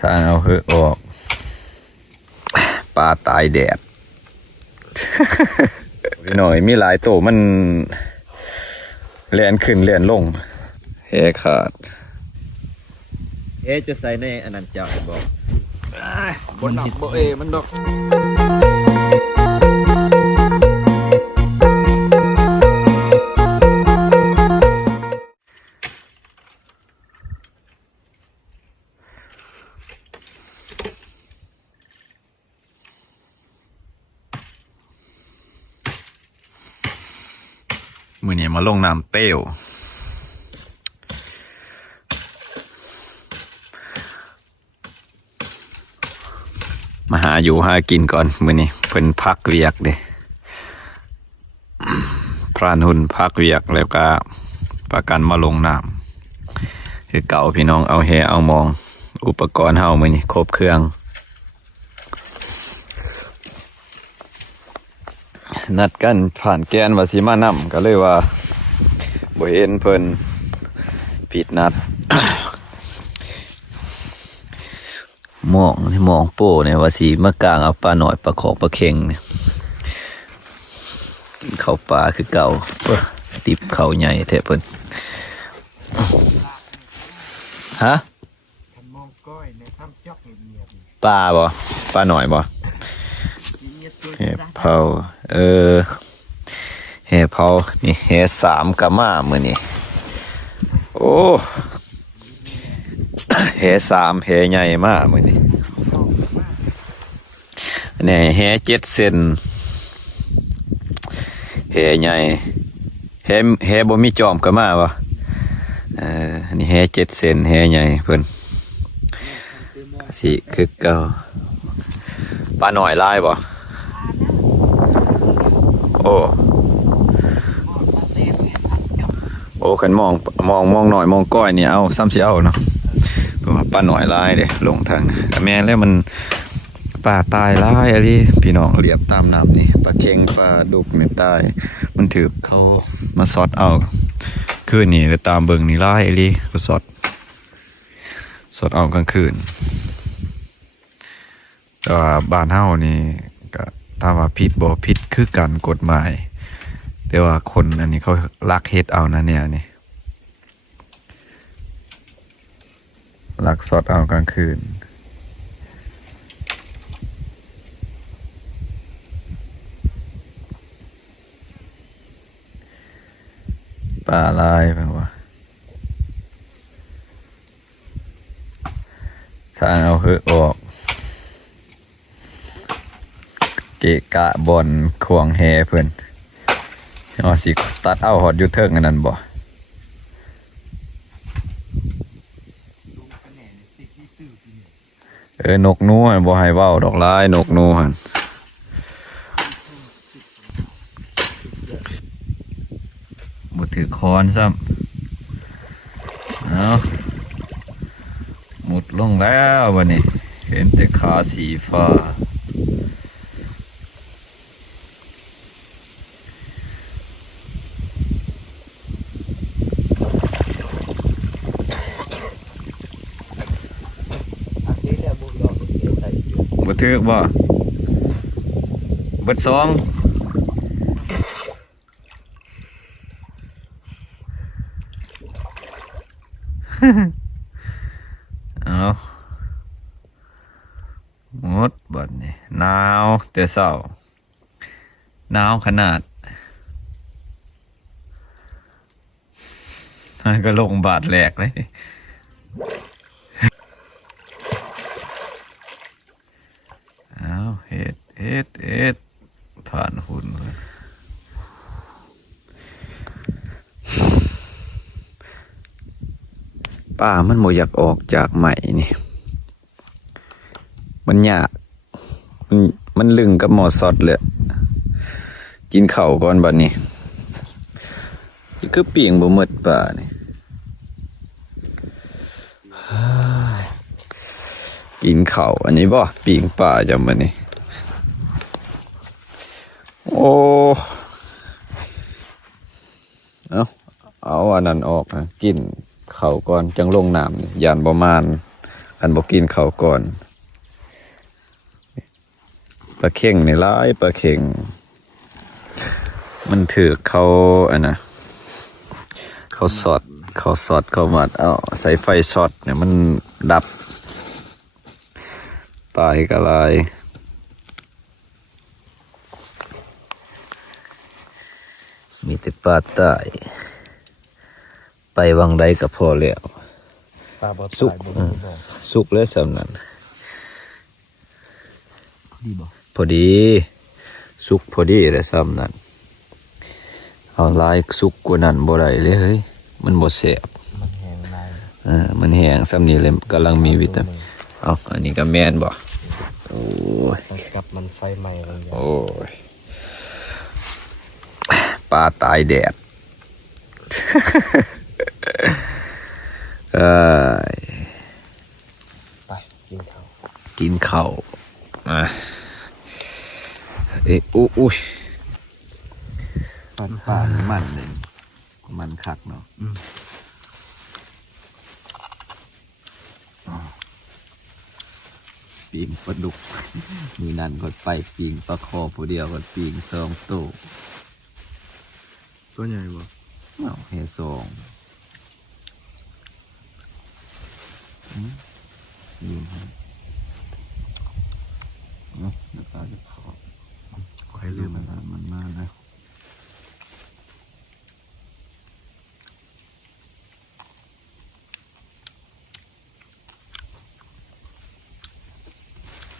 สร้างเอาเหอะออกปลาตายแดด พี่หน่อยมีหลายโตมันเลียนขึ้นเลียนลงแหขาดจะใส่ในอันนั้นเจ้าบอกบนดอกมันดอกมือนี้มาลงน้ำเต้วมาหาอยู่หากินก่อนมือนี้เพิ่นพักเวียกเด้พรานหุ่นพักเวียกแล้วก็ประกันมาลงน้ำคือเก่าพี่น้องเอาแหเอามองอุปกรณ์เฮามือนี้ครบเครื่องนัดกันผ่านแกนว่าสิมานำก็เลยว่าบ่เห็นเพิ่นผิดนัด มองโป้เนี่ยว่าสิมากลางเอาปลาหน่อยปลาขอกปลาเค็งเนี่ยเข้าปลาคือเก่าติบเข่าใหญ่แท้เพิ่นฮะปลาบ่ปลาหน่อยบ่เห็บเผาเห็บเผานี่เห็ดสามกะมามือนี่โอ้ เห็ดสามเห็ดใหญ่มากมือนี่เนี่ยเห็ด7 เซนเห็ดใหญ่เห็ดบ่มีจอมกะมาวะนี่เห็ด7 เซนเห็ดใหญ่เพิ่นสิคือเก่าปลาหน่อยลายบ่โอ้ขันมองหน่อยมองก้อยนี่เอาซ้ำเสียเอาเนาะเพราะว่าปลาหน่อยลายเด้ลงทางแต่แม่แล้วมันปลาตายลายอะไรพี่น้องเรียบตามน้ำนี่ปลาเค็งปลาดุกเนี่ยตายมันถือเขามาซอดเอาคืนนี่ก็ตามเบิ่งนี่ลายอะไรก็ซอดเอากลางคืนแต่ว่าบ้านเฮานี่ก็ถ้าว่าผิดบ่ผิดคือกันกฎหมายแต่ว่าคนอันนี้เขาลักเฮ็ดเอานะเนี่ยนี่ลักสดเอากลางคืนปลาลายแปลว่าสร้างเอาเหอะออกเกะกะบอนควงแฮเพื่อนอ๋อสิตัดเอาหอดยูเทิงอันนั้นบ่นกนูหันบ่ให้เว้าดอกลายนกนูหันบ่ถือคอนซ้ำเอาหมุดลงแล้ววันนี้เห็นแต่ขาสีฟ้าถือบ่เบิด2เอาหมดบัดนี้หนาวแต่เช้าหนาวขนาดก็ลงบาดแหลกเลยเฮ็ดผ่านหุ่นป้ามันโมอยากออกจากใหม่นี่มันยากมันลึงกับหมอสดเลยกินข้าวก่อนบัดนี้นี่คือปีงบ่หมดป่านี่กินข้าวอันนี้บ่ปีงป่าจำบัดนี้โอ้เอาอันนั้นออกนะกินข้าวก่อนจังลงน้ำยานประมาณ คันบ่กินข้าวก่อนปลาเข่งนี่หลายปลาเข่งมันถือเขาอันน่ะเขาสอดเขามัดเอาใส่ไฟช็อตเนี่ยมันดับตายก็หลายมีแต่ปลาตายไปวังใดก็พอแล้ว ปลาบ่ สุก ตายบ่บ่ สุกเลยสำนั้น ดีบ่ พอดีสุกพอดีเลยซ้ำนั้นเอาหลายสุกกว่านั้นบ่ได้เลยเฮ้ยมันบ่แซ่บ มันแห้งลาย มันแห้งซ้ำนี้เลยกำลังมีวิตามินเอาอันนี้ก็แม่นบ่โอ้ย กับมันไฟไหม้อะไรอย่างเงี้ย โอ้ยปลาตายแดด เอ้ย ไปกินข้าว กินข้าวมาอุ้ย ปัน ปลามันเลยมันคักเนาะปีงปลาดุก มือนั้นก็ไปปีงปลาคอผู้เดียวก็ปีงสองตัว ตัวใหญ่บ่ เอาเฮสองยืนให้เนาะเดี๋ยวตาจะขอ ใครลืม มันมานะ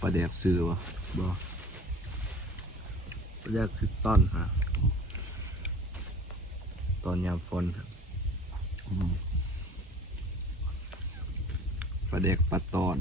ปลาแดกซื้อวะ บ่แรกคือต้นฮะตอนยามฝนครับ ปลาแดกปลาตอน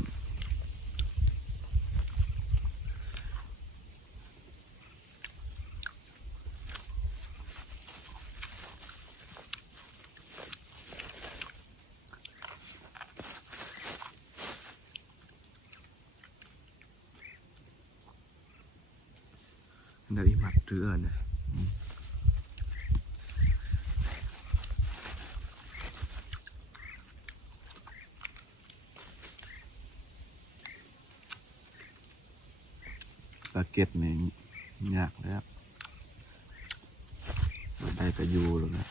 ได้หมักเรือนะปลาเก็ดนี่ยากแล้วได้กระยูแล้วนะ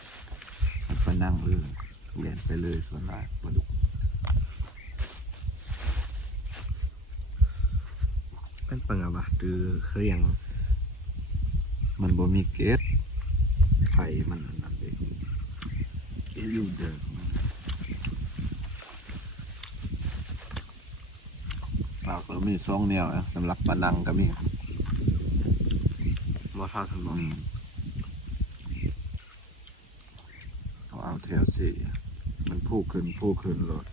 มันไปนั่งเรียนไปเลยส่วนหลายปลาดุก เป็นปังอะบะหรือเครียง มันบ่มีเกตไข่มันอันนั้นเองอยู่เดิมเราก็มีสองแนวนะสำหรับปลานังก็มี บ่ทราบทันบ่ เอาแถวสี่มันพูขึ้นรถ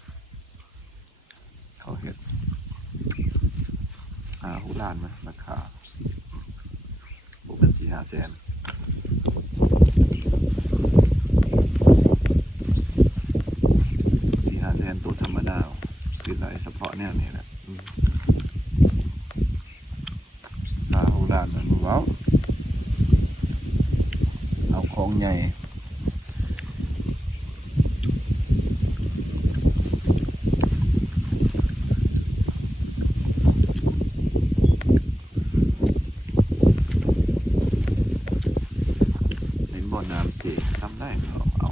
เขาเห็ดหูล้านไหมราคาบวกเป็น4-5 แสน4-5 แสนตัวธรรมดาคือไรเฉพาะแนวนี้แหละหูล้านมันว้าวเอาของใหญ่บ่อน้ำสิทำได้เขาเอา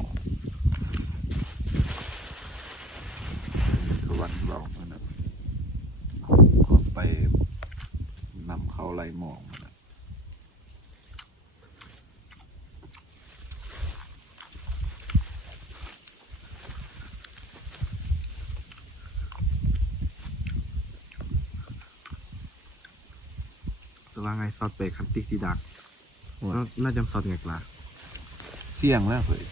คือวันเรานะก็ไปนำเข้าไล่หมองนะจะว่าไงซอสเปคันติกดีดักน่าจะซอสไงกล่ะ เสี่ยงแล้วเลย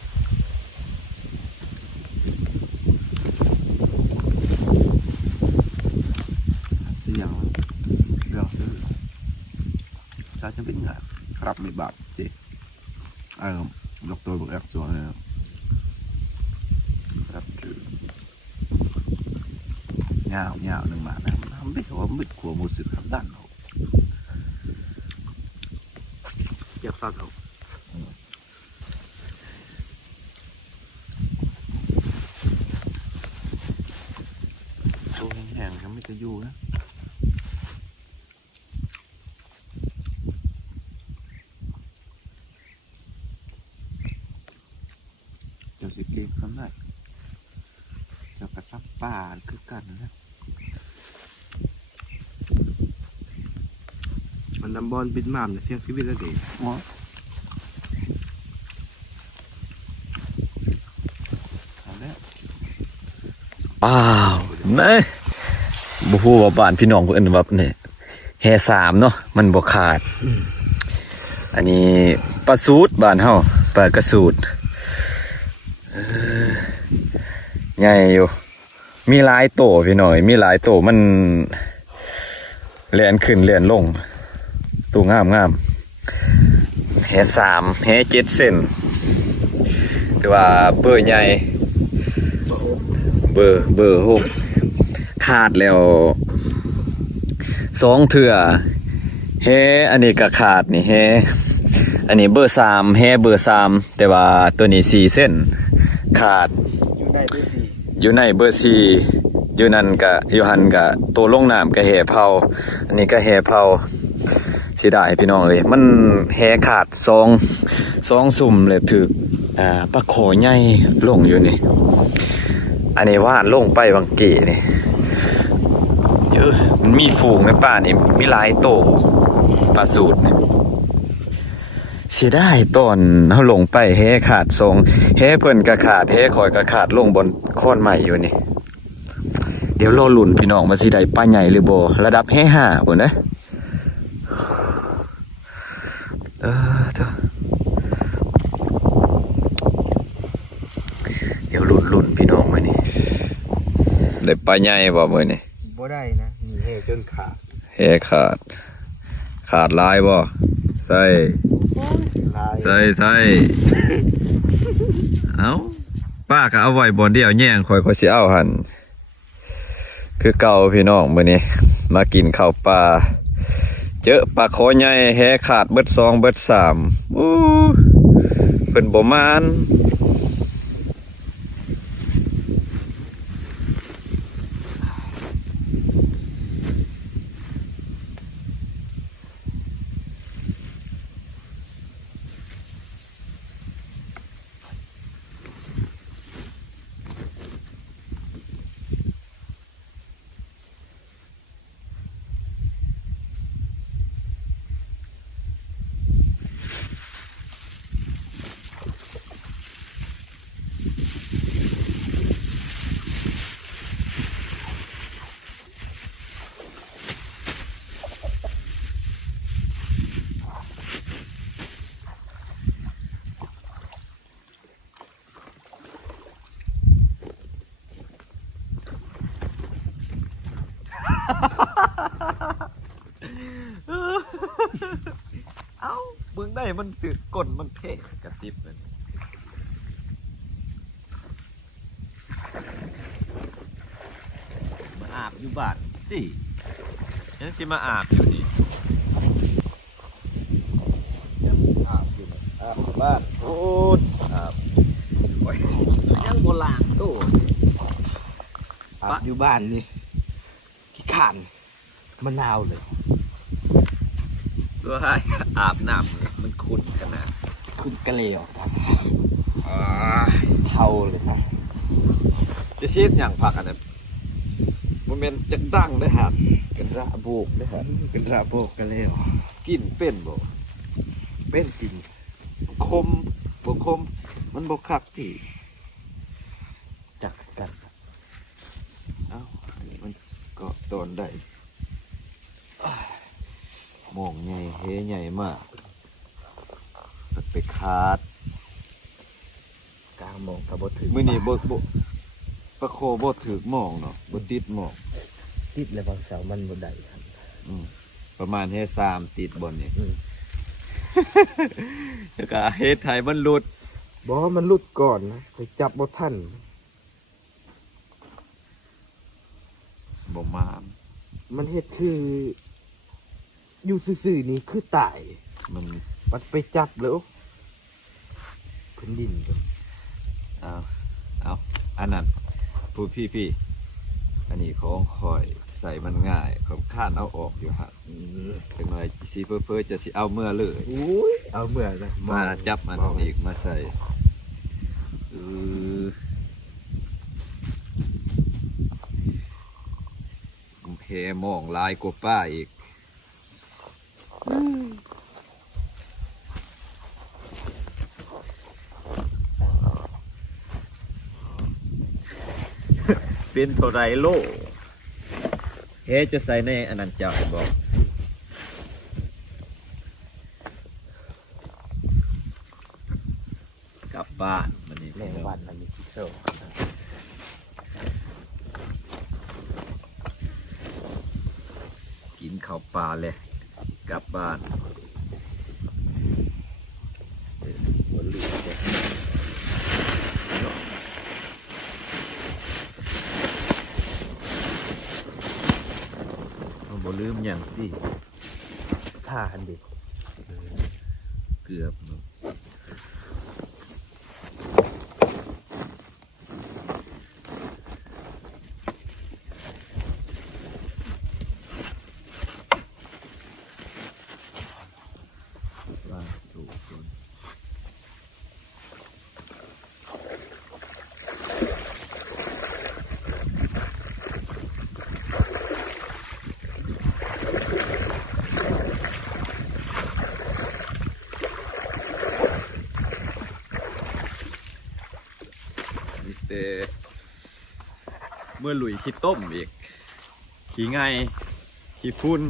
เสี่ยงเรื่องซื้อถ้าจะเป็นไงครับไม่บาปจีดอกตัวบอกแอบตัวเนี่ยครับคือเงาหนึ่งมานะมันทำได้ว่ามืดขัวมูสึกทำด้านเรา เก็บซอสเอา ตัวแห้ง จะอยู่นะเจ้าสิเก่งสำนักเจ้ากระซับป่าคือกันนะมันนำบอลบิดมามเนี่ยเสียงชีวิตแล้วเด็กเอาแล้ว อ้าวนี่บ่ฮู้ว่าบ้านพี่น้องเพิ่นว่านี่แห่สามเนาะมันบ่ขาดอันนี้ปลาสูตรบ้านเฮาปลากระสูตรใหญ่อยู่มีหลายโตพี่น้อยมีหลายโตมันแล่นขึ้นแล่นลงตัวงามแห่สามแห่7 เส้นแต่ว่าเบอร์ใหญ่เบอร์6ขาดแล้ว2 เทื่อแฮอันนี้ก็ขาดนี่แฮอันนี้เบอร์3แฮเบอร์3แต่ว่าตัวนี้4 เส้นขาดอยู่ในเบอร์4อยู่นั่นก็อยู่หันก็ตัวลงน้ำก็แห่เผาอันนี้ก็แห่เผาสิได้พี่น้องเลยมันแห่ขาด2สุ่มเลยถึกปลาโขใหญ่ลงอยู่นี่อันนี้ว่านลงไปบางกีนี่มันมีฝูงในป่านี่มีหลายโตปลาสูตรนี่เสียได้ตอนเขาลงไปแห่ขาดแห่เพิ่นก็ขาดแห่คอยก็ขาดลงบนค้อนใหม่อยู่นี่เดี๋ยวรอลุ่นพี่น้องมาสิได้ปลาใหญ่หรือบ่ระดับแห่5พุ่นนะเดี๋ยวลุ่นพี่น้องมื้อนี้ได้ปลาใหญ่บ่มื้อนี้ บ่ได้นะมีแห่จนขาด แห่ขาดลายบ่ใส่ ลาย ใส่เอ้าป้าก็เอาไว้บนเดียวแย่งคอยสิเอาหันคือเก่าพี่น้องมื้อนี้มากินข้าวปลาเจอปลาคอใหญ่แห่ขาดเบิด2เบิด3อู้เพิ่นบ่มานเอ้าเบิ่งได้มันจืดก้นมันเทะกระติบเลยมาอาบอยู่บ้านสิยังสิมาอาบอยู่นี่ยังอาบอยู่บ้านโอ้อาบโอ้ยยังโบราณตู้ อาบอยู่บ้านนี่ขี้ข่านมะนาวเลย ตัวให้อาบน้ำมันขุ่นขนาด คุณกะเลวเท่าเลยนะ จะชีดอย่างผักอันนั้นมันเป็นจะดังได้หักกันระโบกได้หัก เป็นระโบกกะเลว กินเป็นบ่ เป็นจริง คมบ่คมมันบ่คักที่ จักกัน เอ้าอันนี้มันก็โดนได้มองใหญ่เฮใหญ่มากมันไปขาด กลางมองกระบถึง มื้อนี้บ่ประโคบ่ถึกมองเนาะบ่ติดมอง ติดเลยบางเสามันบ่ได้ครับ ประมาณเฮ3ติดบนนี่ แล้วก็เฮ็ดไทยมันหลุด บอกว่ามันหลุดก่อนนะไปจับบ่ทัน บ่มา มันเฮ็ดคือ อยู่ซื่อๆนี่คือตาย มัน มันไปจับแล้วพื้นดินก็ เอาอันนั้นพูดพี่อันนี้ของคอยส ส่มันง่ายผมข้านเอาออกอยู่ฮะจังหน่อยสิเพิ่จะสิเอาเมื่อเลย อุ้ยเอาเมื่อนะ มาจับมันอีกมาใส่แพมองลายกว่าป้าอีกเป็นเท่าไรโลเฮจะใส่ในอันนั้นเจ้าบอกกลับบ้านมันนี่ แรงวันมันมีที่โซ่ กินข้าวปลาเลยกลับบ้านบนลืมเลยบนลืมอย่างสิ ผ้าอันเด็ก เกือบเนอะว่าถูกคนเมื่อหลุยขี้ต้มอีกขี้ไงขี้ฟุ้น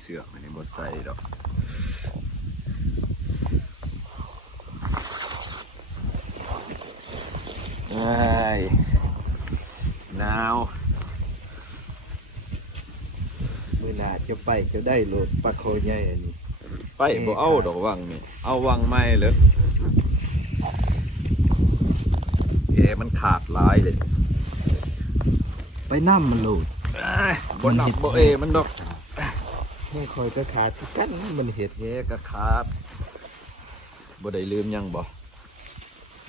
เสือกมันในบดใส่ดอกหนาว มือหนาจะไปจะได้โหลดปลาโคใหญ่อันนี้ ไปบ่เอาดอกวังนี่เอาวังไม่เลยมันขาดหลายเลย ไปน้ำมันโหลด บนหนักบ่มันดอก ให้คอยจะขาดที่กันมันเห็ด กระขาดบ่ได้ลืมยังบ่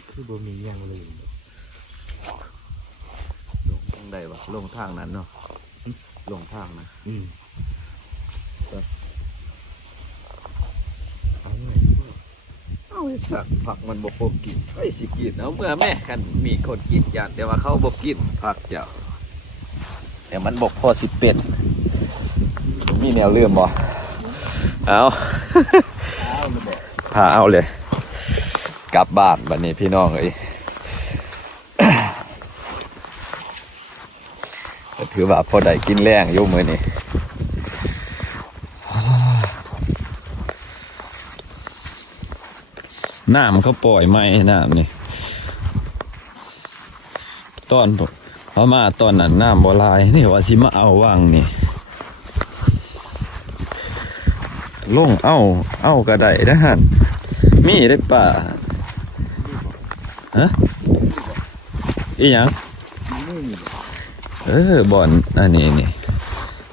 คือบ่มีอย่างลืม ลงทางใดวะลงทางนั้นเนาะลงทางนะ เอาไง เอาไอ้สักผักมันบ่พอกินไอ้สิกินเอาเมื่อแม่คันมีคนกินจานแต่ว่าเขาบ่กินผักเจ้าแต่มันบอกพอสิเป็นมีแนวเลื่อมบ่เอาพาเอาเลยกลับบ้านบัดนี้พี่น้องเอ้ย ก็ถือว่าพอได้กินแรงอยู่มื้อนี้น้ำเขาปล่อยไหมน้ำนี่ตอนพอมาตอนนั้นน้ำบ่ลายนี่ว่าสิมาเอาว่างนี่ลงเอากระไดนะฮะมีได้ป่ะฮะอีหยังบ่อนอันนี้นี่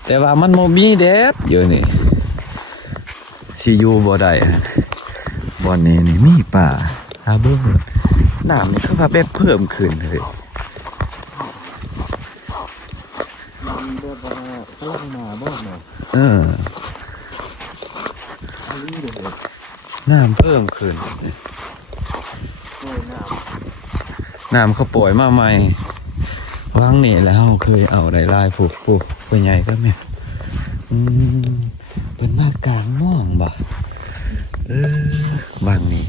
แต่ว่ามันโมมีแดดอยู่นี่สิอยู่บ่ได้บ่อนนี้นี่มีป่าฮาเบิ้งน้ำนี่คือว่าแบบเพิ่มขึ้นเลย เดือดมาพลังมาบ่เนาะ อันนี้เดี๋ยว น้ำเพิ่มขึ้น ช่วยน้ น้ำเขาปล่อยมาใหม่วางนี่แล้วเคยเอาได้ลายผูกเป็นใหญ่ก็แม่เป็นมากกลางม่องบ่บางนี่